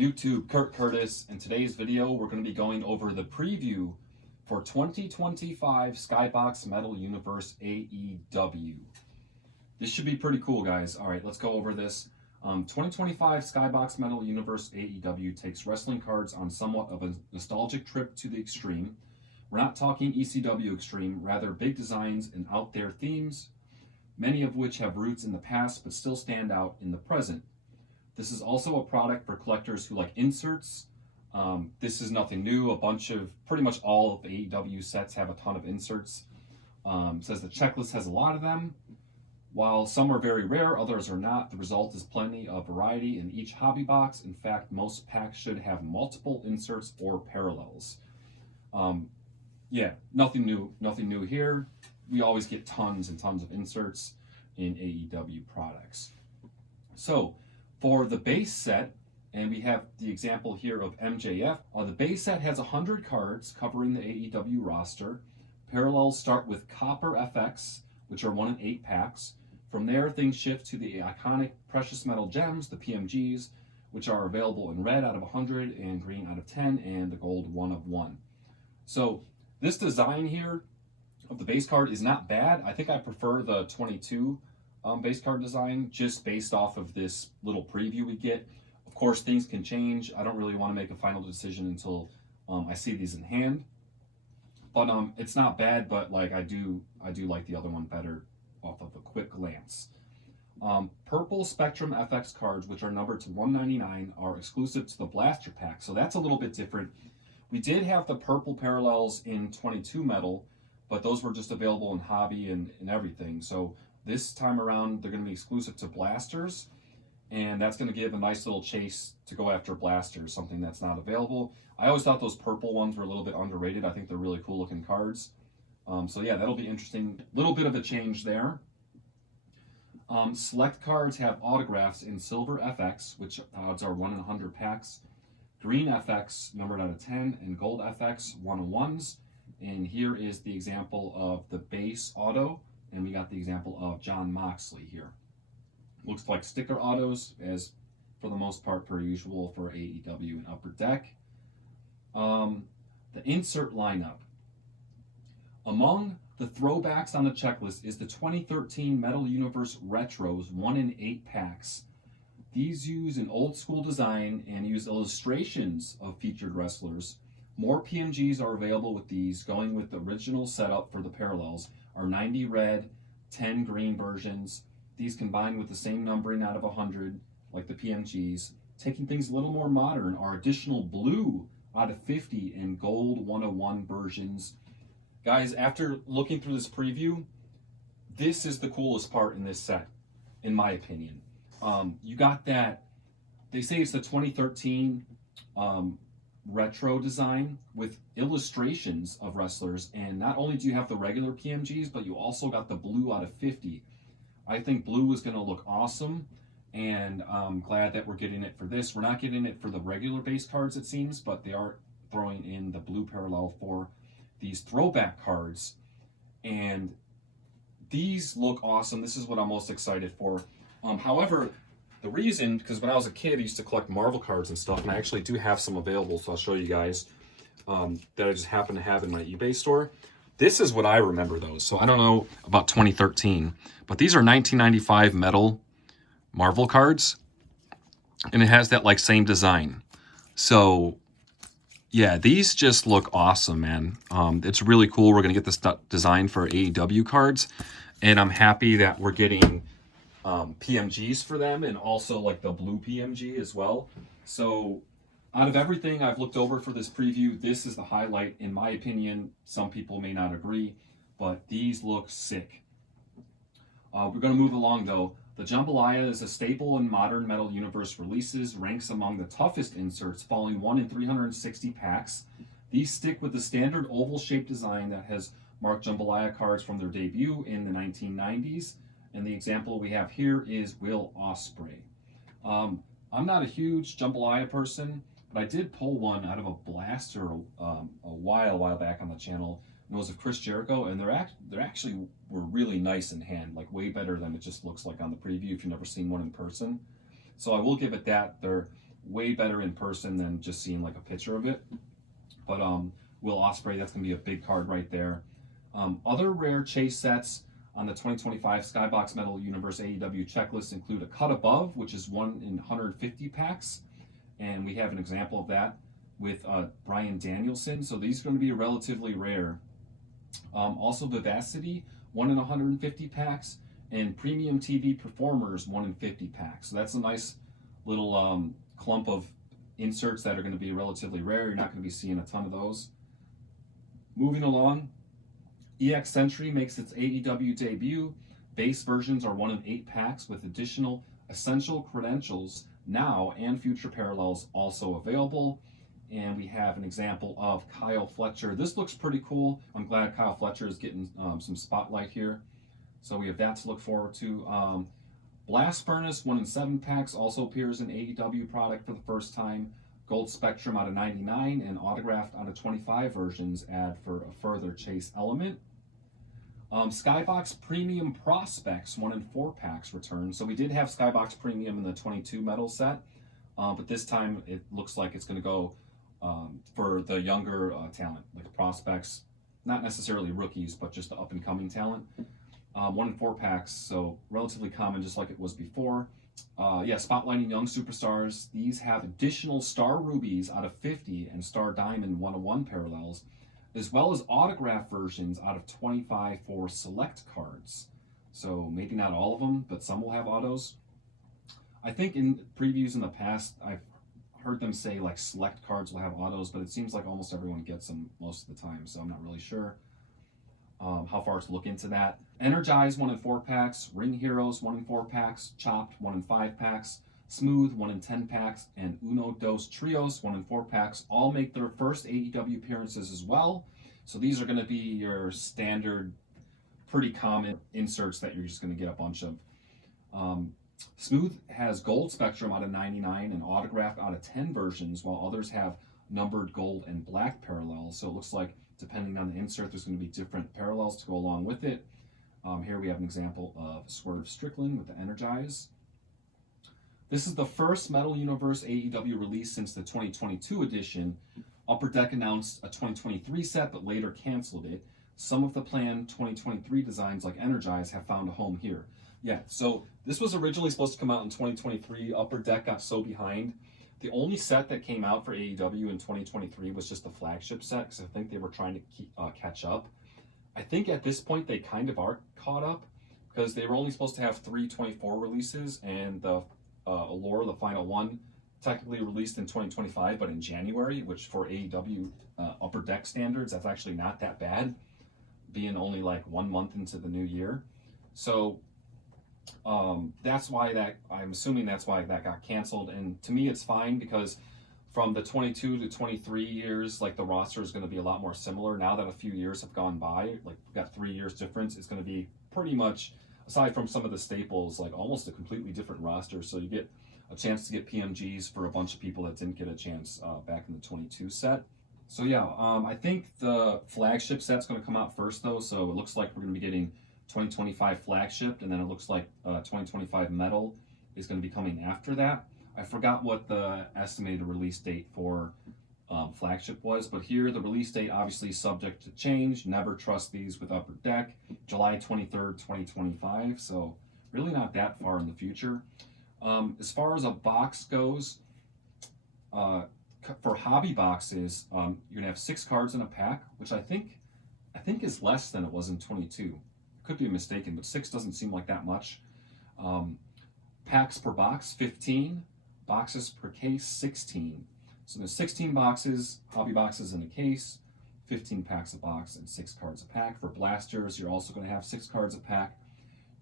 YouTube, Kurt Curtis. In today's video, we're going to be going over the preview for 2025 Skybox Metal Universe AEW. This should be pretty cool, guys. All right, let's go over this. 2025 Skybox Metal Universe AEW takes wrestling cards on somewhat of a nostalgic trip to the extreme. We're not talking ECW extreme, rather big designs and out there themes, many of which have roots in the past but still stand out in the present. This is also a product for collectors who like inserts. This is nothing new. Pretty much all of the AEW sets have a ton of inserts. Says the checklist has a lot of them. While some are very rare, others are not. The result is plenty of variety in each hobby box. In fact, most packs should have multiple inserts or parallels. Yeah, nothing new here. We always get tons and tons of inserts in AEW products. So, for the base set, and we have the example here of MJF, the base set has 100 cards covering the AEW roster. Parallels start with Copper FX, which are 1 in 8 packs. From there, things shift to the iconic Precious Metal Gems, the PMGs, which are available in red out of 100 and green out of 10, and the gold 1 of 1. So, this design here of the base card is not bad. I think I prefer the 22 base card design just based off of this little preview we get. Of course, things can change. I don't really want to make a final decision until I see these in hand. But it's not bad, but like I do like the other one better off of a quick glance. Purple Spectrum FX cards, which are numbered to 199, are exclusive to the Blaster Pack, so that's a little bit different. We did have the purple parallels in 22 metal, but those were just available in hobby and everything. So this time around, they're going to be exclusive to blasters, and that's going to give a nice little chase to go after blasters, something that's not available. I always thought those purple ones were a little bit underrated. I think they're really cool looking cards. So yeah, that'll be interesting. Little bit of a change there. Select cards have autographs in Silver FX, which odds are 1 in 100 packs. Green FX, numbered out of 10, and Gold FX, 1-on-1s. And here is the example of the base auto, and we got the example of John Moxley here. Looks like sticker autos, as for the most part per usual for AEW and Upper Deck. The insert lineup. Among the throwbacks on the checklist is the 2013 Metal Universe Retros 1 in 8 packs. These use an old school design and use illustrations of featured wrestlers. More PMGs are available with these, going with the original setup for the parallels are 90 red, 10 green versions. These combined with the same numbering out of 100, like the PMGs. Taking things a little more modern are additional blue out of 50 and gold 101 versions. Guys, after looking through this preview, this is the coolest part in this set, in my opinion. You got that, they say it's the 2013 retro design with illustrations of wrestlers, and not only do you have the regular PMGs, but you also got the blue out of 50. I think blue is going to look awesome, and I'm glad that we're getting it for this. We're not getting it for the regular base cards, it seems, but they are throwing in the blue parallel for these throwback cards, and these look awesome. This is what I'm most excited for. However, the reason, because when I was a kid, I used to collect Marvel cards and stuff, and I actually do have some available, so I'll show you guys, that I just happen to have in my eBay store. This is what I remember those. So I don't know about 2013, but these are 1995 metal Marvel cards, and it has that like same design. So yeah, these just look awesome, man. It's really cool. We're gonna get this design for AEW cards, and I'm happy that we're getting PMGs for them, and also like the blue PMG as well. So out of everything I've looked over for this preview, this is the highlight in my opinion. Some people may not agree, but these look sick. We're going to move along though. The Jambalaya is a staple in modern Metal Universe releases, ranks among the toughest inserts, falling 1 in 360 packs. These stick with the standard oval-shaped design that has marked Jambalaya cards from their debut in the 1990s. And the example we have here is Will Ospreay. I'm not a huge Jambalaya person, but I did pull one out of a blaster a while back on the channel. And it was of Chris Jericho, and they're actually were really nice in hand, like way better than it just looks like on the preview if you've never seen one in person. So I will give it that. They're way better in person than just seeing like a picture of it. But Will Ospreay, that's going to be a big card right there. Other rare chase sets on the 2025 Skybox Metal Universe AEW checklist include a Cut Above, which is 1 in 150 packs. And we have an example of that with Bryan Danielson. So these are going to be relatively rare. Also Vivacity, 1 in 150 packs. And Premium TV Performers, 1 in 50 packs. So that's a nice little clump of inserts that are going to be relatively rare. You're not going to be seeing a ton of those. Moving along, EX Century makes its AEW debut. Base versions are 1 in 8 packs with additional essential credentials now and future parallels also available. And we have an example of Kyle Fletcher. This looks pretty cool. I'm glad Kyle Fletcher is getting some spotlight here. So we have that to look forward to. Blast Furnace, 1 in 7 packs, also appears in AEW product for the first time. Gold Spectrum out of 99 and autographed out of 25 versions add for a further chase element. Skybox Premium Prospects, 1 in 4 packs return. So we did have Skybox Premium in the 22 metal set, but this time it looks like it's going to go for the younger talent, like prospects, not necessarily rookies, but just the up-and-coming talent. 1 in 4 packs, so relatively common, just like it was before. Spotlighting young superstars. These have additional Star Rubies out of 50 and Star Diamond 101 parallels, as well as autograph versions out of 25 for select cards. So maybe not all of them, but some will have autos. I think in previews in the past, I've heard them say like select cards will have autos, but it seems like almost everyone gets them most of the time, so I'm not really sure how far to look into that. Energize, 1 in 4 packs. Ring Heroes, 1 in 4 packs. Chopped, 1 in 5 packs. Smooth, 1 in 10 packs. And Uno Dos Trios, 1 in 4 packs. All make their first AEW appearances as well. So these are going to be your standard, pretty common inserts that you're just going to get a bunch of. Smooth has Gold Spectrum out of 99 and autographed out of 10 versions, while others have numbered gold and black parallels. So it looks like depending on the insert, there's going to be different parallels to go along with it. Here we have an example of Swerve Strickland with the Energize. This is the first Metal Universe AEW release since the 2022 edition. Upper Deck announced a 2023 set, but later canceled it. Some of the planned 2023 designs, like Energize, have found a home here. Yeah, so this was originally supposed to come out in 2023. Upper Deck got so behind. The only set that came out for AEW in 2023 was just the flagship set, because I think they were trying to catch up. I think at this point they kind of are caught up, because they were only supposed to have 324 releases, and the Allure, the final one, technically released in 2025, but in January, which for AEW Upper Deck standards, that's actually not that bad, being only like 1 month into the new year. So that's why I'm assuming that's why that got canceled. And to me, it's fine, because from the 22 to 23 years, like the roster is going to be a lot more similar. Now that a few years have gone by, like we've got 3 years difference, it's going to be pretty much, aside from some of the staples, like almost a completely different roster. So you get a chance to get PMGs for a bunch of people that didn't get a chance back in the 22 set. So yeah, I think the flagship set's going to come out first though. So it looks like we're going to be getting 2025 flagship, and then it looks like 2025 metal is going to be coming after that. I forgot what the estimated release date for flagship was, but here the release date obviously is subject to change. Never trust these with Upper Deck. July 23rd, 2025, so really not that far in the future. As far as a box goes, for hobby boxes, you're going to have 6 cards in a pack, which I think is less than it was in 22. Could be mistaken, but 6 doesn't seem like that much. Packs per box, 15. Boxes per case, 16. So there's 16 boxes, hobby boxes in a case, 15 packs a box, and 6 cards a pack. For blasters, you're also going to have 6 cards a pack.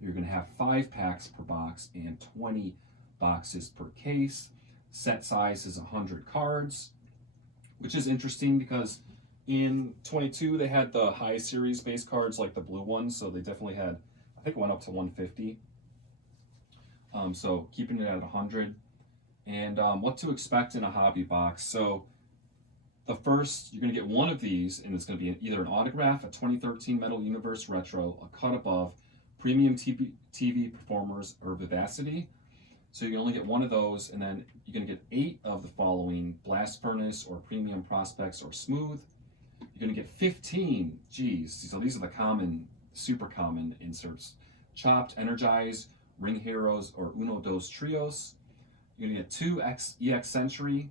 You're going to have 5 packs per box and 20 boxes per case. Set size is 100 cards, which is interesting because in 22 they had the high series base cards like the blue ones, so they definitely had, I think it went up to 150. So keeping it at 100. And what to expect in a hobby box. So the first, you're going to get one of these, and it's going to be either an autograph, a 2013 Metal Universe Retro, a Cut Above, Premium TV Performers, or Vivacity. So you can only get one of those, and then you're going to get 8 of the following: Blast Furnace or Premium Prospects or Smooth. You're going to get 15, geez, so these are the common, super common inserts: Chopped, Energize, Ring Heroes, or Uno Dos Trios. You're going to get 2 EX Century,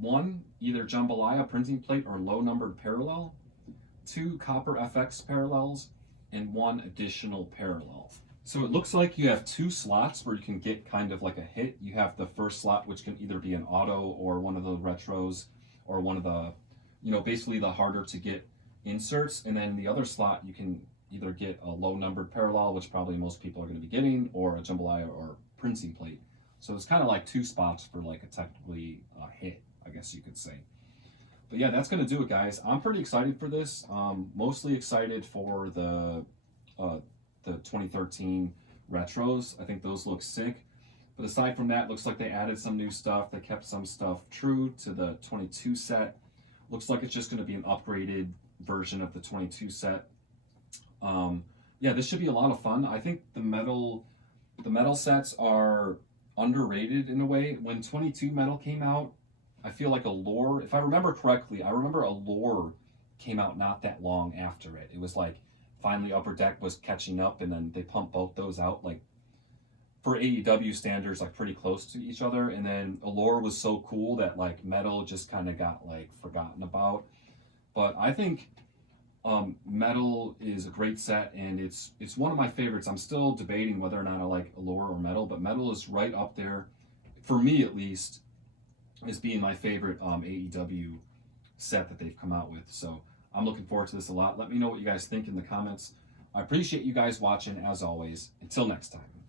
1 either Jambalaya printing plate or low numbered parallel, 2 Copper FX parallels, and 1 additional parallel. So it looks like you have 2 slots where you can get kind of like a hit. You have the first slot, which can either be an auto or one of the retros or one of the, basically the harder to get inserts. And then the other slot, you can either get a low numbered parallel, which probably most people are going to be getting, or a jambalaya or printing plate. So it's kind of like 2 spots for like a technically hit, I guess you could say. But yeah, that's going to do it, guys. I'm pretty excited for this. Mostly excited for the 2013 retros. I think those look sick. But aside from that, looks like they added some new stuff. They kept some stuff true to the 22 set. Looks like it's just going to be an upgraded version of the 22 set. Yeah, this should be a lot of fun. I think the metal sets are underrated in a way. When 22 metal came out, I feel like Allure, if I remember correctly, I remember Allure came out not that long after it. It was like finally Upper Deck was catching up, and then they pumped both those out like for AEW standards, like pretty close to each other. And then Allure was so cool that like metal just kind of got like forgotten about. But I think metal is a great set, and it's one of my favorites. I'm still debating whether or not I like Allure or metal, but metal is right up there for me, at least, as being my favorite AEW set that they've come out with. So I'm looking forward to this a lot. Let me know what you guys think in the comments. I appreciate you guys watching, as always. Until next time.